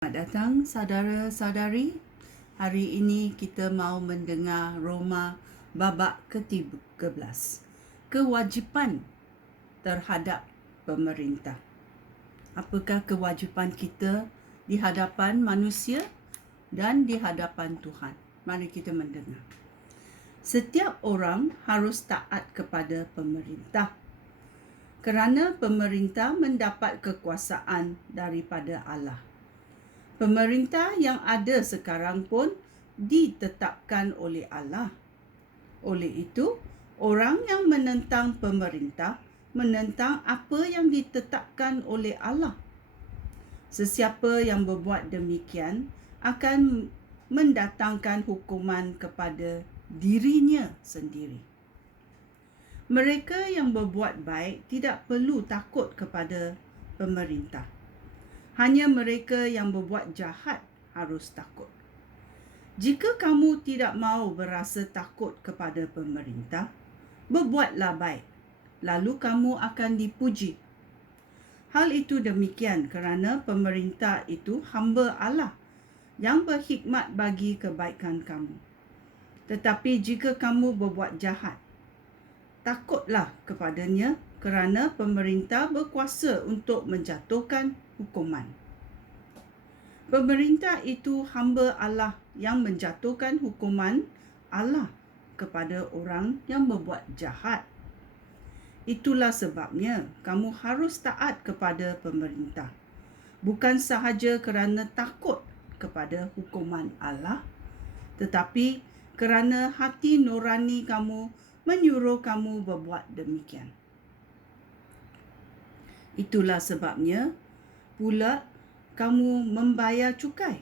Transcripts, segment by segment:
Selamat datang saudara-saudari. Hari ini kita mau mendengar Roma babak ke-13. Kewajipan terhadap pemerintah. Apakah kewajipan kita di hadapan manusia dan di hadapan Tuhan? Mari kita mendengar. Setiap orang harus taat kepada pemerintah, kerana pemerintah mendapat kekuasaan daripada Allah. Pemerintah yang ada sekarang pun ditetapkan oleh Allah. Oleh itu, orang yang menentang pemerintah menentang apa yang ditetapkan oleh Allah. Sesiapa yang berbuat demikian akan mendatangkan hukuman kepada dirinya sendiri. Mereka yang berbuat baik tidak perlu takut kepada pemerintah. Hanya mereka yang berbuat jahat harus takut. Jika kamu tidak mahu berasa takut kepada pemerintah, berbuatlah baik, lalu kamu akan dipuji. Hal itu demikian kerana pemerintah itu hamba Allah yang berkhidmat bagi kebaikan kamu. Tetapi jika kamu berbuat jahat, takutlah kepadanya kerana pemerintah berkuasa untuk menjatuhkan hukuman. Pemerintah itu hamba Allah yang menjatuhkan hukuman Allah kepada orang yang berbuat jahat. Itulah sebabnya kamu harus taat kepada pemerintah. Bukan sahaja kerana takut kepada hukuman Allah, tetapi kerana hati nurani kamu menyuruh kamu berbuat demikian. Itulah sebabnya pula kamu membayar cukai,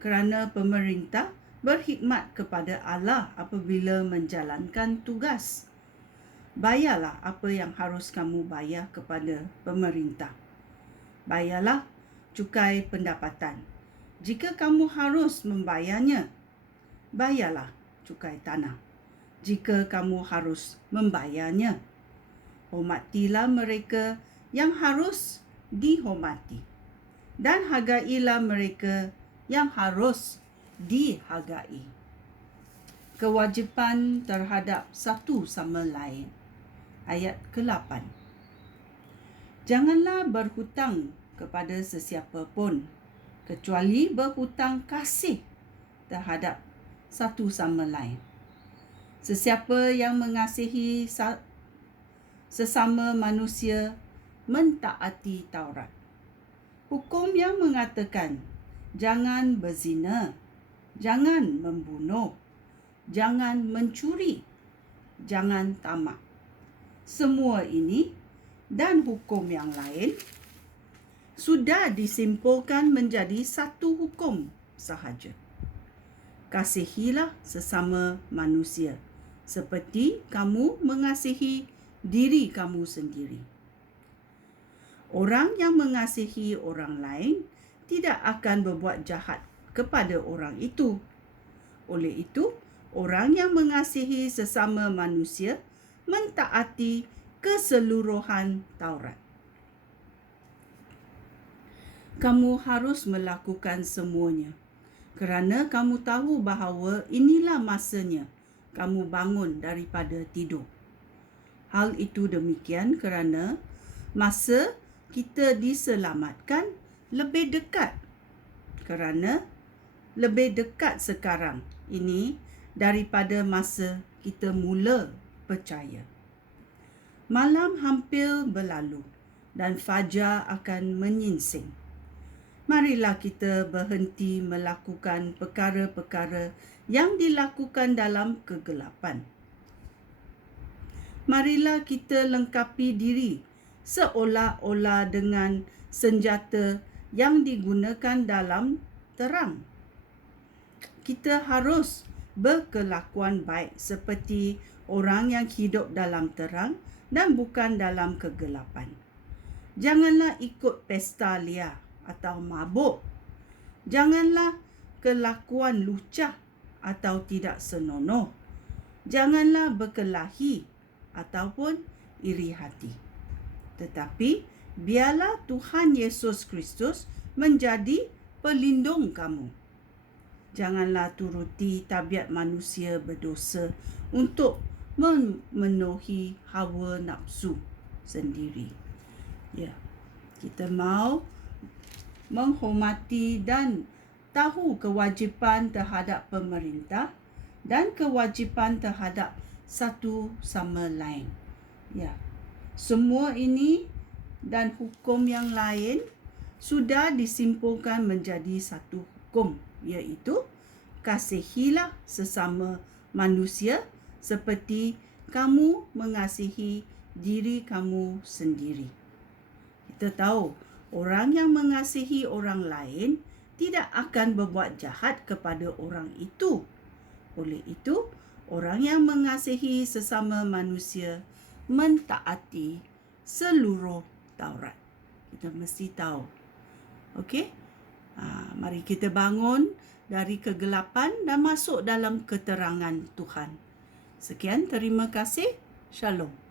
kerana pemerintah berkhidmat kepada Allah apabila menjalankan tugas. Bayarlah apa yang harus kamu bayar kepada pemerintah. Bayarlah cukai pendapatan. Jika kamu harus membayarnya, bayarlah cukai tanah. Jika kamu harus membayarnya, hormatilah mereka yang harus dihormati, dan hargailah mereka yang harus dihargai. Kewajipan terhadap satu sama lain. Ayat ke-8. Janganlah berhutang kepada sesiapa pun, kecuali berhutang kasih terhadap satu sama lain. Sesiapa yang mengasihi sesama manusia mentaati Taurat. Hukum yang mengatakan, jangan berzina, jangan membunuh, jangan mencuri, jangan tamak. Semua ini dan hukum yang lain sudah disimpulkan menjadi satu hukum sahaja. Kasihilah sesama manusia seperti kamu mengasihi diri kamu sendiri. Orang yang mengasihi orang lain tidak akan berbuat jahat kepada orang itu. Oleh itu, orang yang mengasihi sesama manusia mentaati keseluruhan Taurat. Kamu harus melakukan semuanya, kerana kamu tahu bahawa inilah masanya kamu bangun daripada tidur. Hal itu demikian kerana masa kita diselamatkan lebih dekat, kerana lebih dekat sekarang ini daripada masa kita mula percaya. Malam hampir berlalu dan fajar akan menyingsing. Marilah kita berhenti melakukan perkara-perkara yang dilakukan dalam kegelapan. Marilah kita lengkapi diri seolah-olah dengan senjata yang digunakan dalam terang. Kita harus berkelakuan baik seperti orang yang hidup dalam terang dan bukan dalam kegelapan. Janganlah ikut pesta liar atau mabuk. Janganlah kelakuan lucah atau tidak senonoh. Janganlah berkelahi ataupun iri hati. Tetapi biarlah Tuhan Yesus Kristus menjadi pelindung kamu. Janganlah turuti tabiat manusia berdosa untuk memenuhi hawa nafsu sendiri. Ya, kita mau menghormati dan tahu kewajipan terhadap pemerintah dan kewajipan terhadap satu sama lain. Ya, semua ini dan hukum yang lain sudah disimpulkan menjadi satu hukum, iaitu kasihilah sesama manusia seperti kamu mengasihi diri kamu sendiri. Kita tahu orang yang mengasihi orang lain tidak akan berbuat jahat kepada orang itu. Oleh itu, orang yang mengasihi sesama manusia mentaati seluruh Taurat. Kita mesti tahu. Okey? Mari kita bangun dari kegelapan dan masuk dalam keterangan Tuhan. Sekian, terima kasih. Shalom.